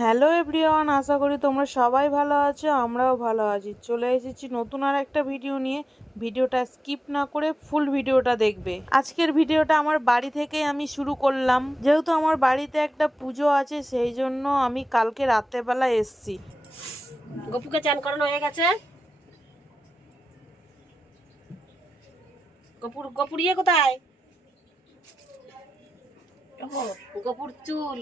Hello everyone আশা করি তোমরা সবাই ভালো আছো, আমরাও ভালো আছি। চলে এসেছি নতুন আর একটা ভিডিও নিয়ে। ভিডিওটা স্কিপ না করে ফুল ভিডিওটা দেখবে। আজকের ভিডিওটা আমার বাড়ি থেকেই আমি শুরু করলাম। যেহেতু আমার বাড়িতে একটা পুজো আছে, সেই জন্য আমি কালকে রাত্রেবেলা এসছি। গপুকে চান করানো হয়ে গেছে। গপুর গপুর ইয়ে কোথায়? গপুর চুল।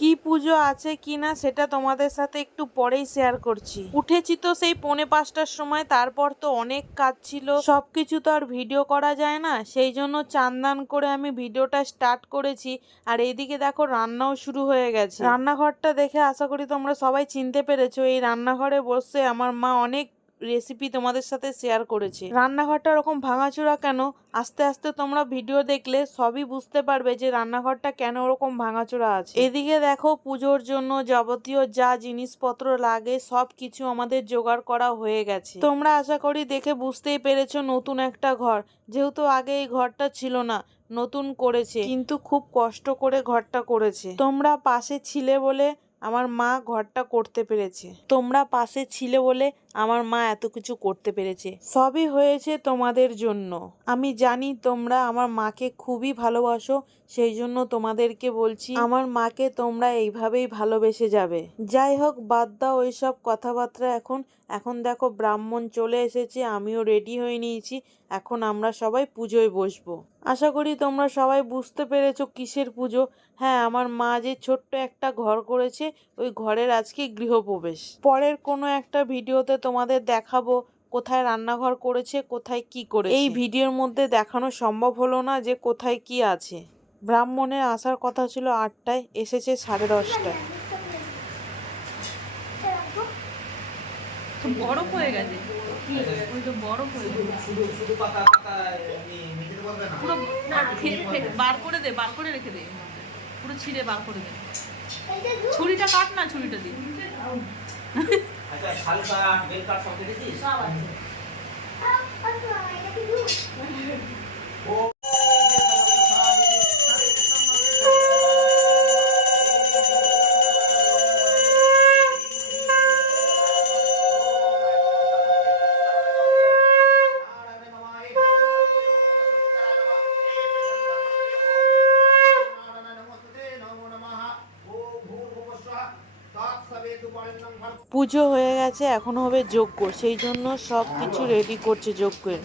কি পুজো আছে কি না সেটা তোমাদের সাথে একটু পরেই শেয়ার করছি। উঠেছি তো সেই পৌনে পাঁচটার সময়, তারপর তো অনেক কাজ ছিল। সবকিছু তো আর ভিডিও করা যায় না, সেই জন্য চান্দান করে আমি ভিডিওটা স্টার্ট করেছি। আর এইদিকে দেখো রান্নাও শুরু হয়ে গেছে। রান্নাঘরটা দেখে আশা করি তোমরা সবাই চিনতে পেরেছ, এই রান্নাঘরে বসে আমার মা অনেক রেসিপি তোমাদের সাথে শেয়ার করেছে। রান্নাঘরটা ওরকম ভাঙাচোরা কেন? আস্তে আস্তে তোমরা ভিডিও দেখলে সবই বুঝতে পারবে যে রান্নাঘরটা কেন ওরকম ভাঙাচোরা আছে। এদিকে দেখো পুজোর জন্য যাবতীয় যা জিনিসপত্র লাগে সব কিছু আমাদের জোগাড় করা হয়ে গেছে। তোমরা আশা করি দেখে বুঝতেই পেরেছ নতুন একটা ঘর। যেহেতু আগে এই ঘরটা ছিল না, নতুন করেছে। কিন্তু খুব কষ্ট করে ঘরটা করেছে। তোমরা পাশে ছিলে বলে আমার মা ঘরটা করতে পেরেছে। তোমরা পাশে ছিলে বলে আমার মা এত কিছু করতে পেরেছে। সবই হয়েছে তোমাদের জন্য। আমি জানি তোমরা আমার মাকে খুবই ভালোবাসো সেই জন্য তোমাদেরকে বলছি, আমার মাকে তোমরা এইভাবেই ভালোবেসে যাবে। যাই হোক, বাদ দাও ওইসব কথাবার্তা এখন। এখন দেখো ব্রাহ্মণ চলে এসেছে, আমিও রেডি হয়ে নিয়েছি। এখন আমরা সবাই পুজোয় বসবো। আশা করি তোমরা সবাই বুঝতে পেরেছ কিসের পুজো। হ্যাঁ আমার মা যে ছোট্ট একটা ঘর করেছে, ওই ঘরের আজকে গৃহপ্রবেশ। পরের কোনো একটা ভিডিওতে তোমাদের দেখাবো কোথায় রান্নাঘর করেছে কোথায় কি করে এই ভিডিওর মধ্যে দেখানো সম্ভব হলো না যে কোথায় কি আছে। ব্রাহ্মণের আসার কথা ছিল আটটায় এসেছে সাড়ে দশটায়। তো বরফ হয়ে গেছে। ওই তো বরফ হয়ে গেছে। শুধু শুধু পাতা পাতা এমনি মেখে দেবো না পুরো না ফেলে ফেলে বার করে দে বার করে রেখে দে পুরো ছিঁড়ে বার করে দে। ছুরিটা কাট না ছুরিটা দিয়ে। আচ্ছা হালকা বেল কাট সব কেটেছিস সব আছে। পুজো হয়ে গেছে এখন হবে যজ্ঞ। সেই জন্য সব কিছু রেডি করছে যজ্ঞের।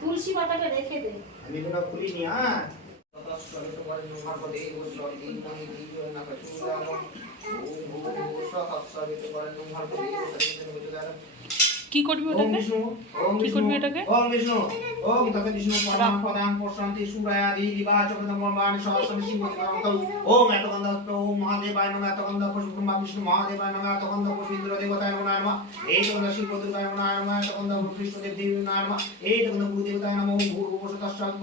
তুলসী পাতাটা রেখে দে। আমি খুলিনি হ্যাঁ। কি করবি ওটাকে? কি করবি এটাকে? ওম বিষ্ণু ওম তত বিষ্ণু পরমাং পদাং পশান্তি সুরায়া দি দিবা চক্রদম বাণী সহস্রম শিব কামতৌ ওম এত গন্ধ ওম মহাদেবায় নমঃ এত গন্ধ পুষ্প ব্রহ্মা বিষ্ণু মহাদেবায় নমঃ এত গন্ধ পুষ্প ইন্দ্র দেবতায় নমঃ। এই তো গন্ধ শিব দুর্গায় নমঃ নমঃ এত গন্ধ কৃষ্ণ দেব দেবী নমঃ এই তো গন্ধ গুরু দেবতায় নমঃ ওম ভূর ভূষ তস্মাৎ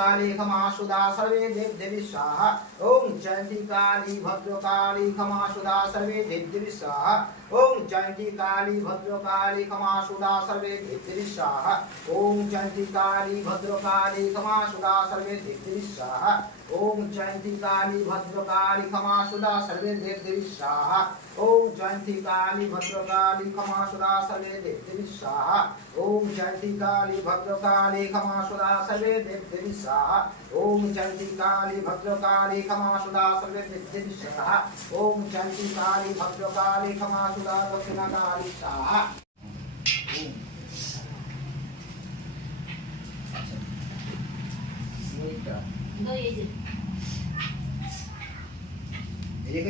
काली खमाशुदा सर्वे देवदेवी स्वाहा ओं जयंती काली भद्रकाली खमाशुदा सर्वे देवदेवी स्वाहा ओं जयंती काली भद्रकाली खमाशुदा सर्वे देवदेवी स्वाहा ओं जयंती काली भद्रकाली खमाशुदा सर्वे देवदेवी स्वाहा ओम जयंती काली भद्रकाली क्षमासुदा सर्वे देव देवी स्वाहा। ओम जयंती काली भद्रकाली क्षमासुदा सर्वे देव देवी स्वाहा। ओम जयंती काली भद्रकाली क्षमासुदा सर्वे देव देवी स्वाहा। ओम जयंती काली भद्रकाली क्षमासुदा सर्वे देव देवी स्वाहा। ओम जयंती काली भद्रकाली क्षमासुदा दक्षिणा काली स्वाहा Wake up. अच्छा।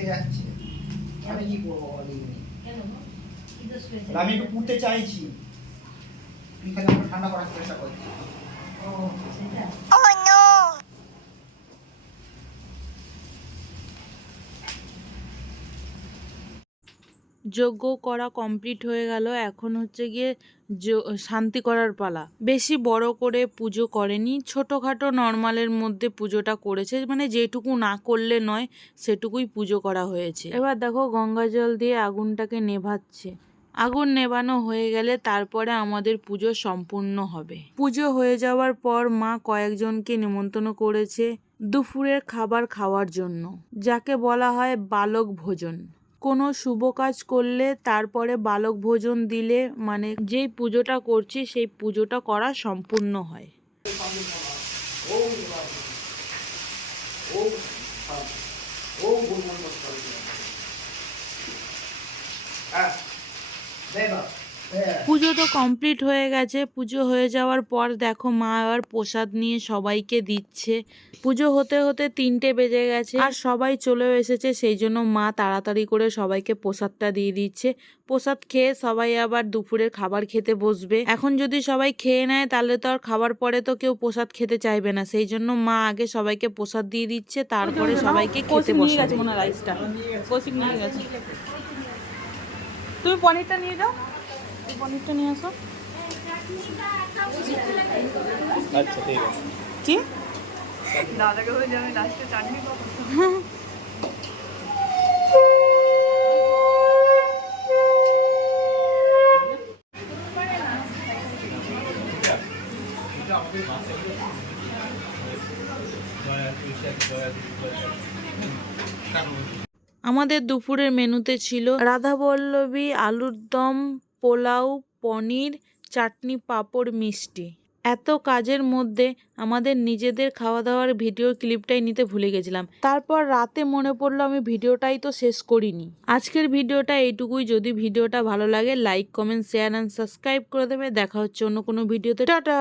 যাচ্ছে। আমি কি করব আমি একটু পুড়তে চাইছি। ঠান্ডা করার চেষ্টা করছি ও। যজ্ঞ করা কমপ্লিট হয়ে গেল। এখন হচ্ছে গিয়ে শান্তি করার পালা। বেশি বড় করে পুজো করেনি। ছোটোখাটো নর্মালের মধ্যে পুজোটা করেছে। মানে যেটুকু না করলে নয়, সেটুকুই পুজো করা হয়েছে। এবার দেখো গঙ্গা জল দিয়ে আগুনটাকে নেভাচ্ছে। আগুন নেভানো হয়ে গেলে তারপরে আমাদের পুজো সম্পূর্ণ হবে। পুজো হয়ে যাওয়ার পর মা কয়েকজনকে নিমন্ত্রণ করেছে দুপুরের খাবার খাওয়ার জন্য, যাকে বলা হয় বালক ভোজন। কোনো শুভ কাজ করলে তারপরে বালক ভোজন দিলে মানে যেই পুজোটা করছি সেই পুজোটা করা সম্পূর্ণ হয়। ओम হ্যাঁ। পুজো তো কমপ্লিট হয়ে গেছে। পুজো হয়ে যাওয়ার পর দেখো মা আবার প্রসাদ নিয়ে সবাইকে দিচ্ছে। পুজো হতে হতে তিনটে বেজে গেছে আর সবাই চলে এসেছে। সেই জন্য মা তাড়াতাড়ি করে সবাইকে প্রসাদটা দিয়ে দিচ্ছে। প্রসাদ খেয়ে সবাই আবার দুপুরের খাবার খেতে বসবে। এখন যদি সবাই খেয়ে নেয় তাহলে তো আর খাবার পরে তো কেউ প্রসাদ খেতে চাইবে না। সেই জন্য মা আগে সবাইকে প্রসাদ দিয়ে দিচ্ছে তারপরে সবাইকে খেতে বসে গেছে। তুমি পনিরটা নিয়ে যাও। পনিরটা নিয়ে আসো। আচ্ছা ঠিক আছে। কি? দাদাকে বলে যাবে লাস্টে চাটনি আমাদের দুপুরের মেনুতে ছিল রাধাবল্লভী আলুর দম পোলাও, পনির, চাটনি, পাঁপড়, মিষ্টি। এত কাজের মধ্যে আমাদের নিজেদের খাওয়া দাওয়ার ভিডিও ক্লিপটাই নিতে ভুলে গেছিলাম। তারপর রাতে মনে পড়ল আমি ভিডিওটাই তো শেষ করিনি। আজকের ভিডিওটা এইটুকুই। যদি ভিডিওটা ভালো লাগে like comment share and subscribe করে দেবে। দেখা হচ্ছে অন্য কোনো ভিডিওতে। টাটা!